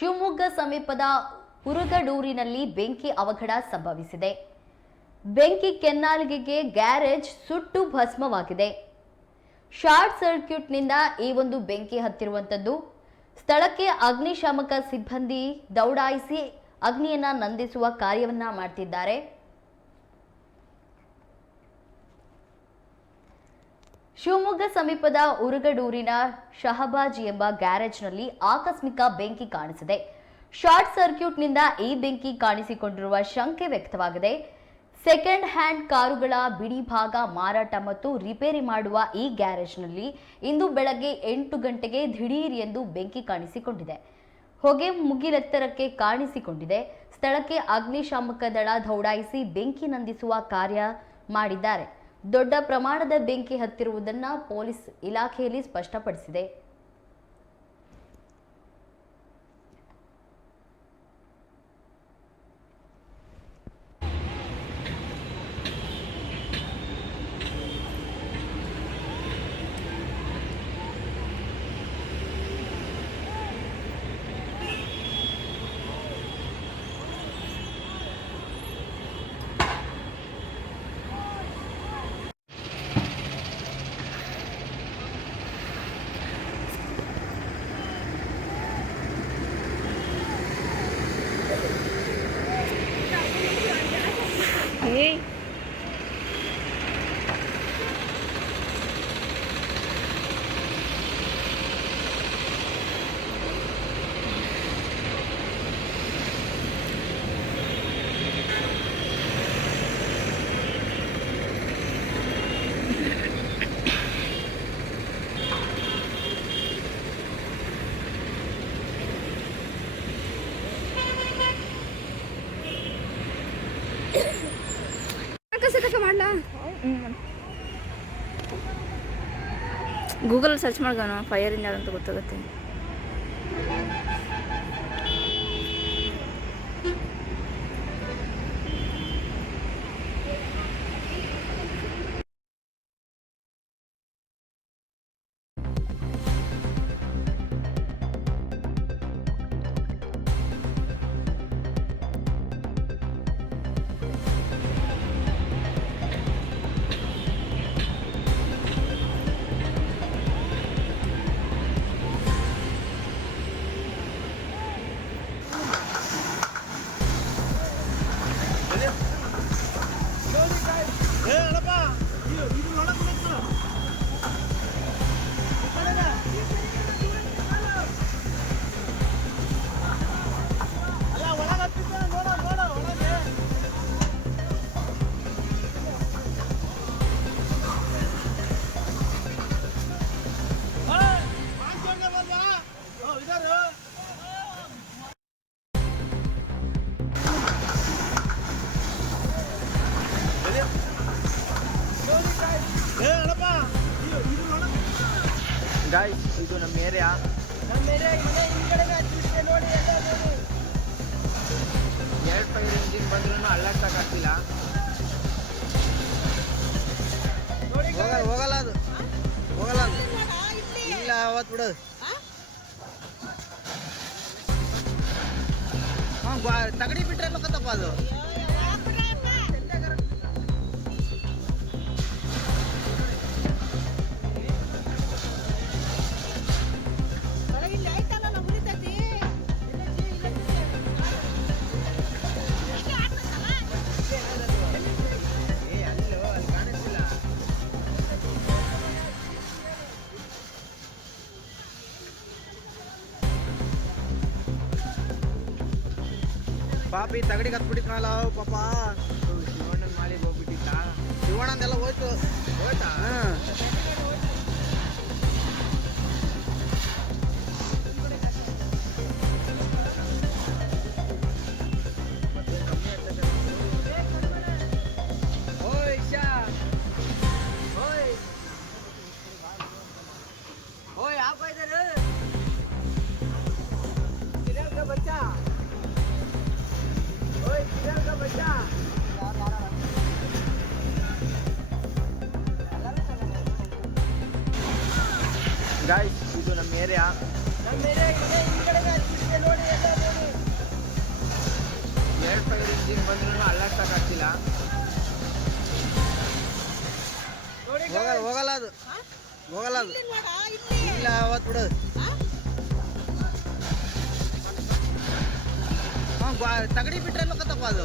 ಶಿವಮೊಗ್ಗ ಸಮೀಪದ ಉರುಗಡೂರಿನಲ್ಲಿ ಬೆಂಕಿ ಅವಘಡ ಸಂಭವಿಸಿದೆ. ಬೆಂಕಿ ಕೆನ್ನಾಲಿಗೆಗೆ ಗ್ಯಾರೇಜ್ ಸುಟ್ಟು ಭಸ್ಮವಾಗಿದೆ. ಶಾರ್ಟ್ ಸರ್ಕ್ಯೂಟ್ನಿಂದ ಈ ಒಂದು ಬೆಂಕಿ ಹತ್ತಿರುವಂತದ್ದು. ಸ್ಥಳಕ್ಕೆ ಅಗ್ನಿಶಾಮಕ ಸಿಬ್ಬಂದಿ ದೌಡಾಯಿಸಿ ಅಗ್ನಿಯನ್ನ ನಂದಿಸುವ ಕಾರ್ಯವನ್ನ ಮಾಡ್ತಿದ್ದಾರೆ. ಶಿವಮೊಗ್ಗ ಸಮೀಪದ ಉರುಗಡೂರಿನ ಶಹಬಾಜ್ ಎಂಬ ಗ್ಯಾರೇಜ್ನಲ್ಲಿ ಆಕಸ್ಮಿಕ ಬೆಂಕಿ ಕಾಣಿಸಿದೆ. ಶಾರ್ಟ್ ಸರ್ಕ್ಯೂಟ್ನಿಂದ ಈ ಬೆಂಕಿ ಕಾಣಿಸಿಕೊಂಡಿರುವ ಶಂಕೆ ವ್ಯಕ್ತವಾಗಿದೆ. ಸೆಕೆಂಡ್ ಹ್ಯಾಂಡ್ ಕಾರುಗಳ ಬಿಡಿ ಭಾಗ ಮಾರಾಟ ಮತ್ತು ರಿಪೇರಿ ಮಾಡುವ ಈ ಗ್ಯಾರೇಜ್ನಲ್ಲಿ ಇಂದು ಬೆಳಗ್ಗೆ 8 ಗಂಟೆಗೆ ದಿಢೀರ್ ಎಂದು ಬೆಂಕಿ ಕಾಣಿಸಿಕೊಂಡಿದೆ. ಹೊಗೆ ಮುಗಿಲೆತ್ತರಕ್ಕೆ ಕಾಣಿಸಿಕೊಂಡಿದೆ. ಸ್ಥಳಕ್ಕೆ ಅಗ್ನಿಶಾಮಕ ದಳ ದೌಡಾಯಿಸಿ ಬೆಂಕಿ ನಂದಿಸುವ ಕಾರ್ಯ ಮಾಡಿದ್ದಾರೆ. ದೊಡ್ಡ ಪ್ರಮಾಣದ ಬೆಂಕಿ ಹತ್ತಿರುವುದನ್ನು ಪೊಲೀಸ್ ಇಲಾಖೆಯಲ್ಲಿ ಸ್ಪಷ್ಟಪಡಿಸಿದೆ. Hey. ಗೂಗಲ್ ಸರ್ಚ್ ಮಾಡ್ಕೋಣ ಫೈರ್ ಇಂಜನ್ ಅಂತ ಗೊತ್ತಾಗುತ್ತೆ. ಗಾಯ್ಸ್, ಇದು ನಮ್ಮ ಏರಿಯಾ. ಎರಡು ಫೈರ್ ಇಂಜಿನ್ ಬಂದ್ರೂ ಅಳ್ಳಾಡ್ಸಕ್ಕಾಗ್ತಿಲ್ಲ. ಹೋಗಲ್ಲ ಅದು ಇಲ್ಲ ಅವತ್ತು ಬಿಡು. ತಗಡಿ ಬಿಟ್ರೆ ಬೇಕತ್ತಪ್ಪ ಅದು. ಪಾಪಿ ತಗಡಿಗೆ ಹತ್ಬಿಟ್ಟಿದ್ನಲ್ಲ ಪಾಪ. ಶಿವಣ್ಣನ ಮಾಲಿಗೆ ಹೋಗ್ಬಿಟ್ಟಿತ್ತ. ಶಿವಣ್ಣಂದೆಲ್ಲ ಹೋಯ್ತಾ? ಗಾಯ್ಸ್, ಇದು ನಮ್ಮ ಏರಿಯಾ. ಈ ಕಡೆ ನೋಡಿ. ಫೈರ್ ಇಂಜಿನ್ ಬಂದ್ರೂ ಅಳ್ಳಾಡ್ಸಕ್ಕಾಗ್ತಿಲ್ಲ. ಹೋಗಲ್ಲ ಅದು ಇಲ್ಲ ಅವತ್ತು ಬಿಡು. ತಗಡಿ ಬಿಟ್ರೆ ಲೋಕತ್ತಪ್ಪ ಅದು.